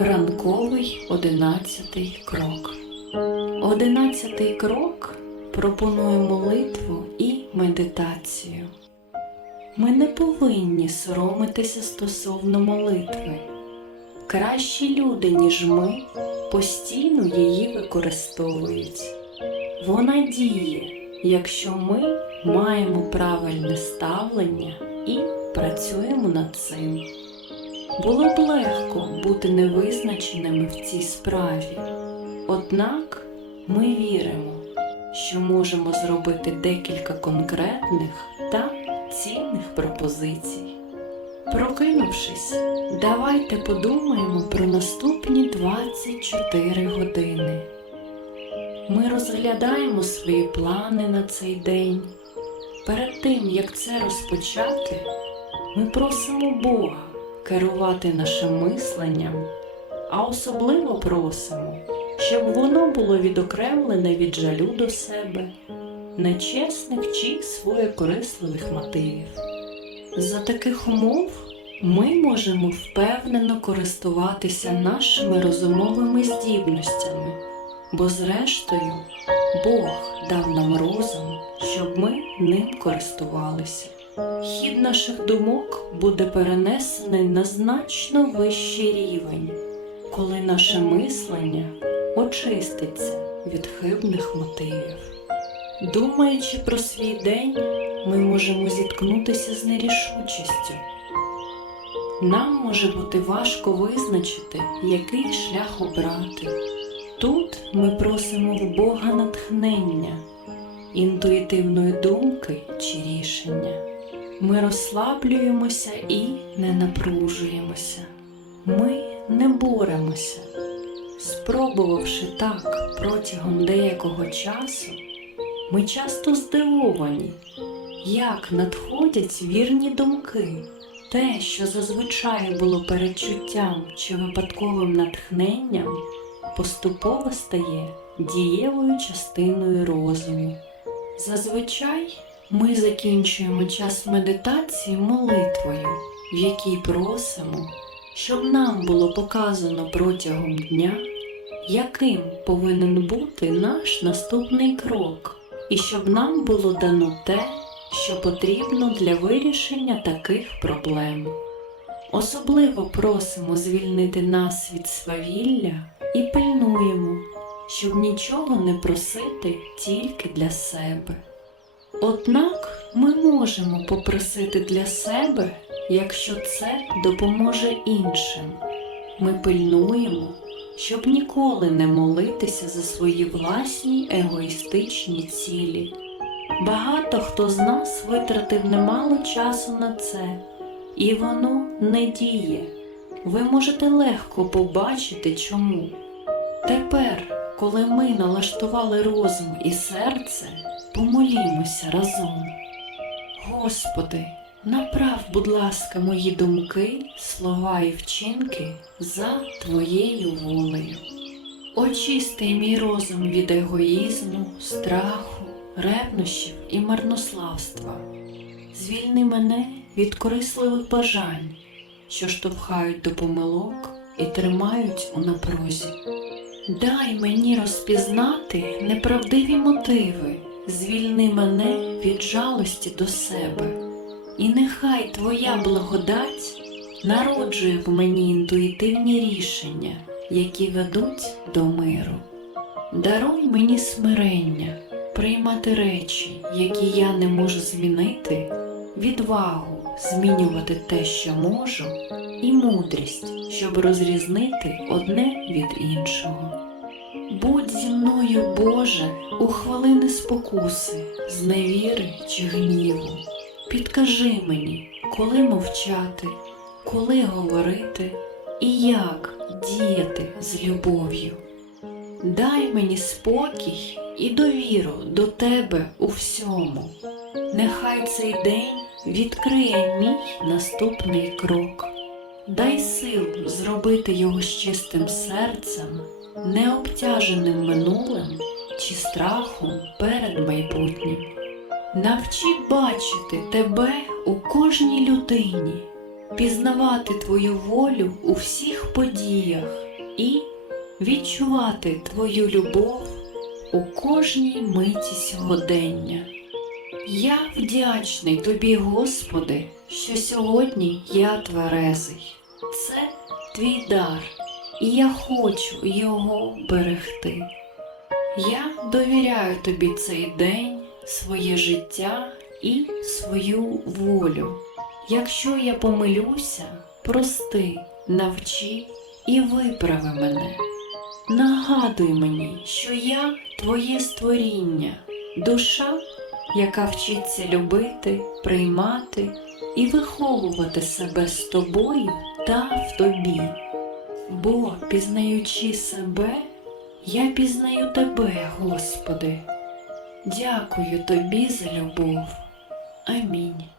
Ранковий одинадцятий крок. Одинадцятий крок пропонує молитву і медитацію. Ми не повинні соромитися стосовно молитви. Кращі люди, ніж ми, постійно її використовують. Вона діє, якщо ми маємо правильне ставлення і працюємо над цим. Було б легко бути невизначеними в цій справі, однак ми віримо, що можемо зробити декілька конкретних та цінних пропозицій. Прокинувшись, давайте подумаємо про наступні 24 години. Ми розглядаємо свої плани на цей день. Перед тим, як це розпочати, ми просимо Бога керувати нашим мисленням, а особливо просимо, щоб воно було відокремлене від жалю до себе, нечесних чи своєкорисливих мотивів. За таких умов ми можемо впевнено користуватися нашими розумовими здібностями, бо зрештою Бог дав нам розум, щоб ми ним користувалися. Хід наших думок буде перенесений на значно вищий рівень, коли наше мислення очиститься від хибних мотивів. Думаючи про свій день, ми можемо зіткнутися з нерішучістю. Нам може бути важко визначити, який шлях обрати. Тут ми просимо в Бога натхнення, інтуїтивної думки чи рішення. Ми розслаблюємося і не напружуємося. Ми не боремося. Спробувавши так протягом деякого часу, ми часто здивовані, як надходять вірні думки. Те, що зазвичай було перечуттям чи випадковим натхненням, поступово стає дієвою частиною розуму. Зазвичай ми закінчуємо час медитації молитвою, в якій просимо, щоб нам було показано протягом дня, яким повинен бути наш наступний крок, і щоб нам було дано те, що потрібно для вирішення таких проблем. Особливо просимо звільнити нас від свавілля і пильнуємо, щоб нічого не просити тільки для себе. Однак ми можемо попросити для себе, якщо це допоможе іншим. Ми пильнуємо, щоб ніколи не молитися за свої власні егоїстичні цілі. Багато хто з нас витратив немало часу на це, і воно не діє. Ви можете легко побачити чому. Тепер, коли ми налаштували розум і серце, помолімося разом. Господи, направ, будь ласка, мої думки, слова і вчинки за Твоєю волею. Очисти мій розум від егоїзму, страху, ревнощів і марнославства. Звільни мене від корисливих бажань, що штовхають до помилок і тримають у напрузі. Дай мені розпізнати неправдиві мотиви, звільни мене від жалості до себе, і нехай Твоя благодать народжує в мені інтуїтивні рішення, які ведуть до миру. Даруй мені смирення, приймати речі, які я не можу змінити, відвагу змінювати те, що можу, і мудрість, щоб розрізнити одне від іншого. Будь зі мною, Боже, у хвилини спокуси, зневіри чи гніву. Підкажи мені, коли мовчати, коли говорити і як діяти з любов'ю. Дай мені спокій і довіру до Тебе у всьому. Нехай цей день відкриє мій наступний крок. Дай сил зробити його з чистим серцем, не обтяженим минулим чи страхом перед майбутнім. Навчи бачити тебе у кожній людині, пізнавати Твою волю у всіх подіях і відчувати Твою любов у кожній миті сьогодення. Я вдячний Тобі, Господи, що сьогодні я тверезий. Це твій дар, і я хочу його берегти. Я довіряю тобі цей день, своє життя і свою волю. Якщо я помилюся, прости, навчи і виправи мене. Нагадуй мені, що я твоє створіння, душа, яка вчиться любити, приймати і виховувати себе з тобою та в тобі. Бо, пізнаючи себе, я пізнаю тебе, Господи. Дякую тобі за любов. Амінь.